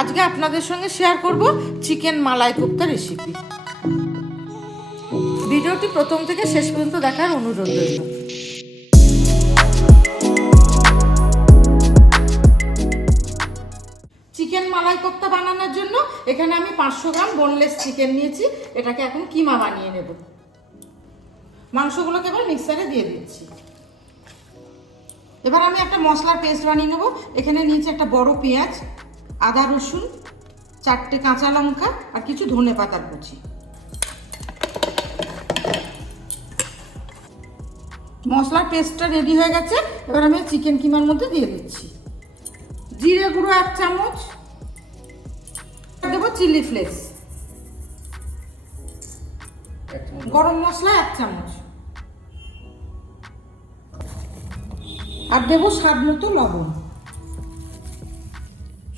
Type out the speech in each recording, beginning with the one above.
আজকে আপনাদের সঙ্গে শেয়ার করব চিকেন মালাই কোপ্তা রেসিপি। ভিডিওটি প্রথম থেকে শেষ পর্যন্ত দেখার অনুরোধ রইল। চিকেন মালাই কোপ্তা বানানোর জন্য এখানে আমি 500 গ্রাম বোনলেস চিকেন নিয়েছি। এটাকে এখন কিমা বানিয়ে নেব। মাংসগুলোকে এবার মিক্সারে দিয়ে দিচ্ছি। এবার আমি একটা মশলার পেস্ট বানিয়ে নেব। এখানে নিয়েছি একটা বড় পেঁয়াজ, আদা রসুন, 4টে কাঁচা লঙ্কা আর কিছু ধনেপাতার কুচি। মশলার পেস্টটা রেডি হয়ে গেছে। এবার আমি চিকেন কিমার মধ্যে দিয়ে দিচ্ছি। জিরে গুঁড়ো 1 চামচ, দেবো চিলি ফ্লেক্স, গরম মশলা 1 চামচ আর দেবো স্বাদ মতো লবণ।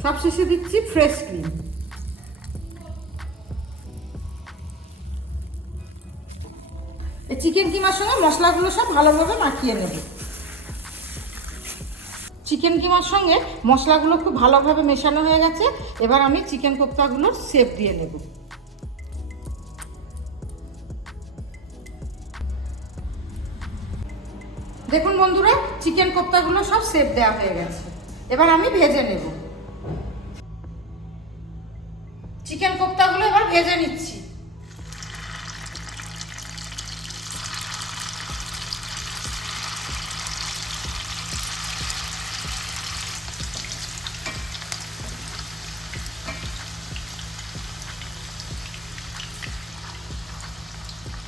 সবশেষে দিচ্ছি ফ্রেশ ক্রিম। এই চিকেন কিমার সঙ্গে মশলাগুলো সব ভালোভাবে মাখিয়ে নেব। চিকেন কিমার সঙ্গে মশলাগুলো খুব ভালোভাবে মেশানো হয়ে গেছে। এবার আমি চিকেন কোপ্তাগুলোর শেপ দিয়ে নেব। দেখুন বন্ধুরা, চিকেন কোপ্তাগুলো সব শেপ দেওয়া হয়ে গেছে। এবার আমি ভেজে নেব। চিকেন কোপ্তাগুলো এবার ভেজে নিচ্ছি।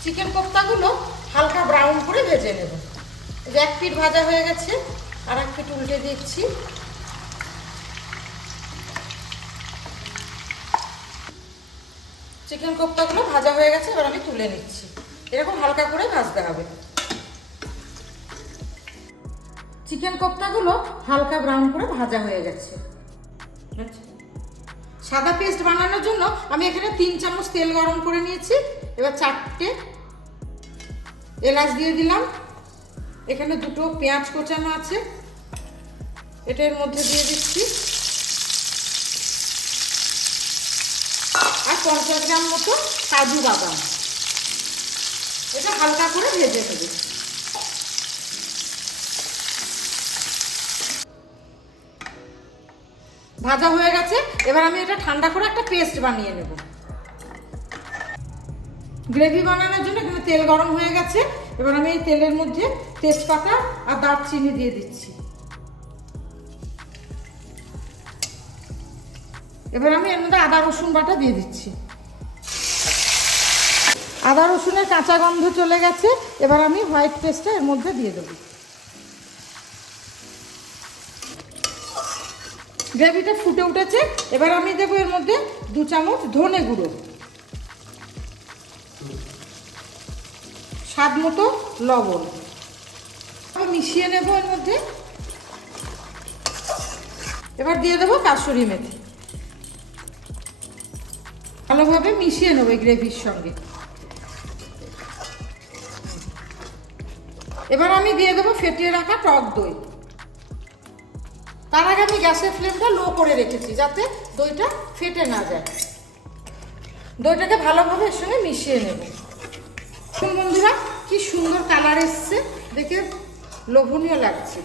চিকেন কোপ্তাগুলো হালকা ব্রাউন করে ভেজে নেব। এক পিঠ ভাজা হয়ে গেছে, আর এক পিঠ উল্টে দিচ্ছি। চিকেন কোপ্তাগুলো ভাজা হয়ে গেছে, এবার আমি তুলে নিচ্ছি। এরকম হালকা করে ভাজতে হবে। চিকেন কোপ্তাগুলো হালকা ব্রাউন করে ভাজা হয়ে গেছে। সাদা পেস্ট বানানোর জন্য আমি এখানে 3 চামচ তেল গরম করে নিয়েছি। এবার 4টে এলাচ দিয়ে দিলাম। এখানে 2টো পেঁয়াজ কোচানো আছে, এটা এর মধ্যে দিয়ে দিচ্ছি। আর 50 গ্রাম মতো কাজু বাদাম, এটা হালকা করে ভেজে নেব। ভাজা হয়ে গেছে। এবার আমি এটা ঠান্ডা করে একটা পেস্ট বানিয়ে নেব। গ্রেভি বানানোর জন্য এখানে তেল গরম হয়ে গেছে। এবার আমি এই তেলের মধ্যে তেজপাতা আর দারচিনি দিয়ে দিচ্ছি। এবার আমি এর মধ্যে আদা রসুন বাটা দিয়ে দিচ্ছি। আদা রসুনের কাঁচা গন্ধ চলে গেছে। এবার আমি হোয়াইট পেস্টটা এর মধ্যে দিয়ে দেবো। গ্রেভিটা ফুটে উঠেছে। এবার আমি দেবো এর মধ্যে 2 চামচ ধনে গুঁড়ো, স্বাদ মতো লবণ। আমি মিশিয়ে নেব এর মধ্যে। এবার দিয়ে দেবো কাসুরি মেথি। ভালোভাবে মিশিয়ে নেব এই গ্রেভির সঙ্গে। এবার আমি দিয়ে দেবো ফেটিয়ে রাখা টক দই। তার আগে আমি গ্যাসের ফ্লেমটা লো করে রেখেছি, যাতে দইটা ফেটে না যায়। দইটাকে ভালোভাবে এর সঙ্গে মিশিয়ে নেব। বন্ধুরা, কি সুন্দর কালার এসছে, দেখে লোভনীয় লাগছে।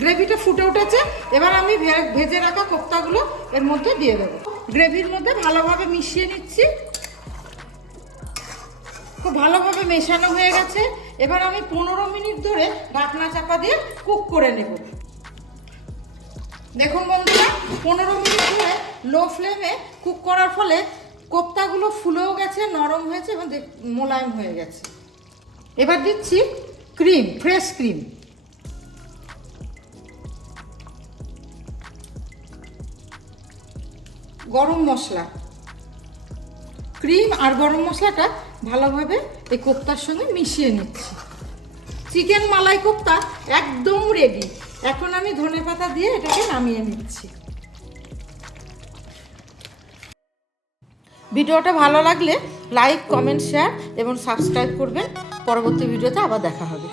গ্রেভিটা ফুটে উঠেছে। এবার আমি ভেজে রাখা কোপ্তাগুলো এর মধ্যে দিয়ে দেবো। গ্রেভির মধ্যে ভালোভাবে মিশিয়ে নিচ্ছি। খুব ভালোভাবে মেশানো হয়ে গেছে। এবার আমি 15 মিনিট ধরে ঢাকনা চাপা দিয়ে কুক করে নেব। দেখুন বন্ধুরা, 15 মিনিট ধরে লো ফ্লেমে কুক করার ফলে কোপ্তাগুলো ফুলেও গেছে, নরম হয়েছে এবং মোলায়েম হয়ে গেছে। এবার দিচ্ছি ক্রিম, ফ্রেশ ক্রিম। গরম মশলা, ক্রিম আর গরম মশলাটা ভালোভাবে এই কোপ্তার সঙ্গে মিশিয়ে নিচ্ছি। চিকেন মালাই কোপ্তা একদম রেডি। এখন আমি ধনেপাতা দিয়ে এটাকে নামিয়ে নিচ্ছি। ভিডিওটা ভালো লাগলে লাইক, কমেন্ট, শেয়ার এবং সাবস্ক্রাইব করবেন। পরবর্তী ভিডিওতে আবার দেখা হবে।